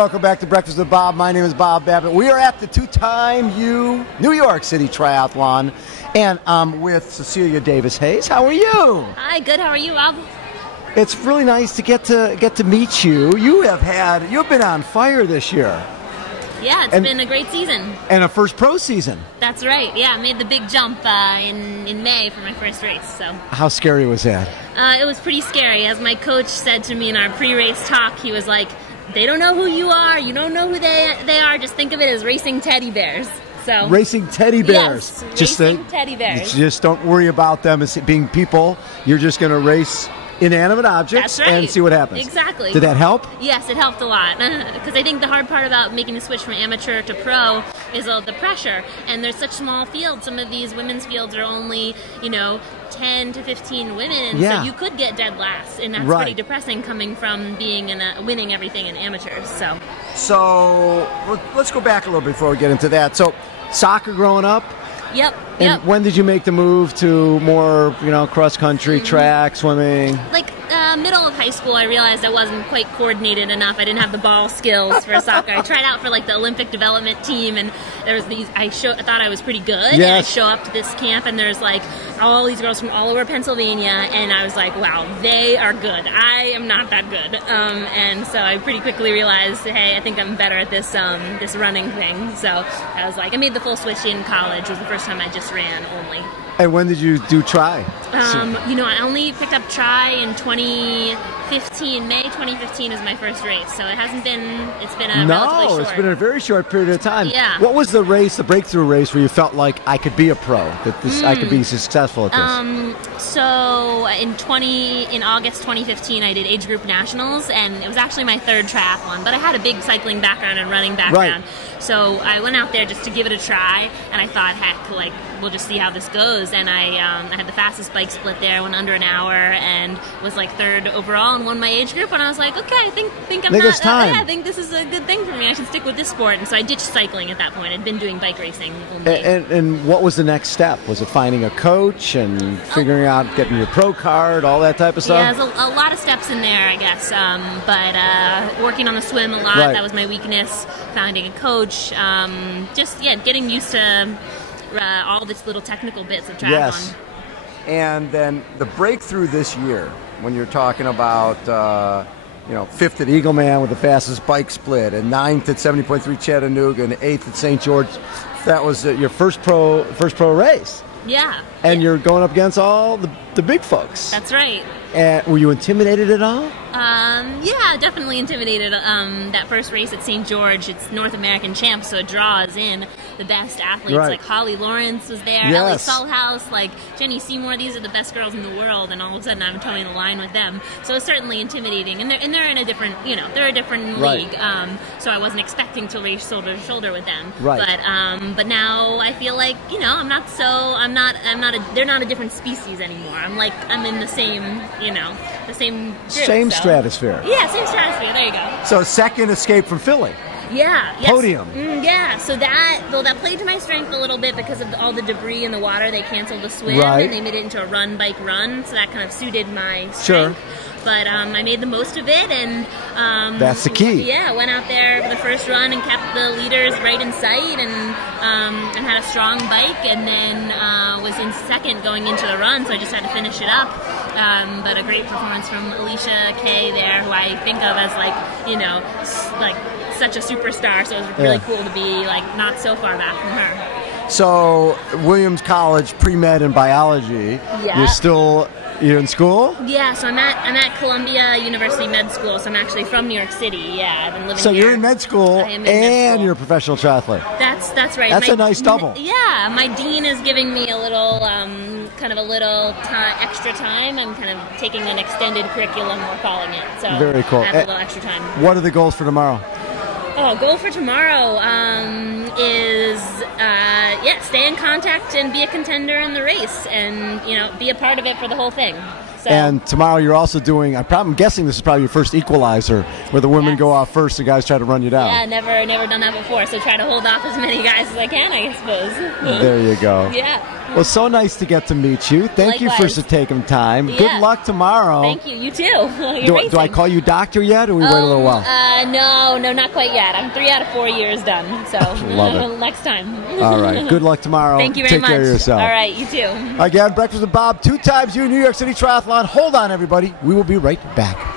welcome back to Breakfast with Bob. My name is Bob Babbitt. We are at the two-time New York City Triathlon, and I'm with Cecilia Davis-Hayes. How are you? Hi, good. How are you, Bob? It's really nice to get to meet you. You've been on fire this year. Yeah, it's been a great season. And a first pro season. That's right. Yeah, I made the big jump in May for my first race. So. How scary was that? It was pretty scary. As my coach said to me in our pre-race talk, he was like, "They don't know who you are. You don't know who they are. Just think of it as racing teddy bears." So. Racing teddy bears. Yes, racing teddy bears. Just don't worry about them as being people. You're just going to race inanimate objects and see what happens. Exactly. Did that help? Yes, it helped a lot. Because I think the hard part about making the switch from amateur to pro is the pressure. And there's such small fields. Some of these women's fields are only, 10 to 15 women. So you could get dead last. And that's pretty depressing coming from being winning everything in amateurs. So let's go back a little bit before we get into that. So soccer growing up? Yep. And when did you make the move to more, cross country, track, swimming? Middle of high school, I realized I wasn't quite coordinated enough. I didn't have the ball skills for soccer. I tried out for the Olympic development team, and there was I thought I was pretty good. Yes. And I show up to this camp, and there's all these girls from all over Pennsylvania, and I was like, wow, they are good. I am not that good. And so I pretty quickly realized, hey, I think I'm better at this this running thing. So I was like, I made the full switch in college. It was the first time I just ran only. And when did you do tri? I only picked up tri in 2015. May 2015 is my first race, so it's been a relatively short. It's been a very short period of time. Yeah. What was the race, the breakthrough race, where you felt like I could be a pro, that I could be successful at this? So in August 2015, I did age group nationals, and it was actually my third triathlon. But I had a big cycling background and running background, so I went out there just to give it a try, and I thought, heck, we'll just see how this goes. And I had the fastest bike split there, went under an hour, and was third overall and won my age group. And I was like, okay, I think I think this is a good thing for me. I should stick with this sport. And so I ditched cycling at that point. I'd been doing bike racing only. And what was the next step? Was it finding a coach and figuring out getting your pro card, all that type of stuff? Yeah, there's a lot of steps in there, I guess. But working on the swim a lot, that was my weakness. Finding a coach, getting used to all these little technical bits of triathlon. Yes. And then the breakthrough this year, when you're talking about, 5th at Eagleman with the fastest bike split, and 9th at 70.3 Chattanooga, and 8th at St. George, that was your first pro race. Yeah. And you're going up against all the big folks. That's right. And were you intimidated at all? Yeah, definitely intimidated. That first race at St. George, it's North American champs, so it draws in the best athletes. Like Holly Lawrence was there, Ellie Salthouse, Jenny Seymour. These are the best girls in the world, and all of a sudden I'm towing the line with them. So it's certainly intimidating, and they're in a different, they're a different league. So I wasn't expecting to race shoulder to shoulder with them. But now I feel like they're not a different species anymore. I'm in the same, the same group. Same stratosphere. Yeah, same stratosphere. There you go. So second escape from Philly. Yeah. Yes. Podium. Yeah. So that played to my strength a little bit because of all the debris in the water. They canceled the swim and they made it into a run, bike, run. So that kind of suited my strength. But I made the most of it, and that's the key. Yeah, went out there for the first run and kept the leaders right in sight, and had a strong bike, and then was in second going into the run, so I just had to finish it up. But a great performance from Alicia Kay there, who I think of as such a superstar. So it was really cool to be not so far back from her. So Williams College pre-med in biology. Yeah. You're in school? Yeah, so I'm at Columbia University Med School, so I'm actually from New York City. Yeah, I've been living here. So you're in med school and you're a professional triathlete. That's right. That's a nice double. Yeah, my dean is giving me a little extra time. I'm kind of taking an extended curriculum, we're calling it. So very cool. I have a little extra time. What are the goals for tomorrow? Goal for tomorrow is stay in contact and be a contender in the race, and be a part of it for the whole thing. So. And tomorrow you're also doing, I'm guessing this is probably your first equalizer, where the women go off first, the guys try to run you down. Yeah, never done that before, so try to hold off as many guys as I can, I suppose. There you go. Yeah. Well, so nice to get to meet you. Thank you for taking time. Yeah. Good luck tomorrow. Thank you. You too. Do I call you doctor yet, or we wait a little while? No, not quite yet. I'm 3 out of 4 years done, so Love it. next time. All right. Good luck tomorrow. Thank you very much. Take care of yourself. All right, you too. Again, Breakfast with Bob, 2 times you New York City Triathlon. Hold on, everybody. We will be right back.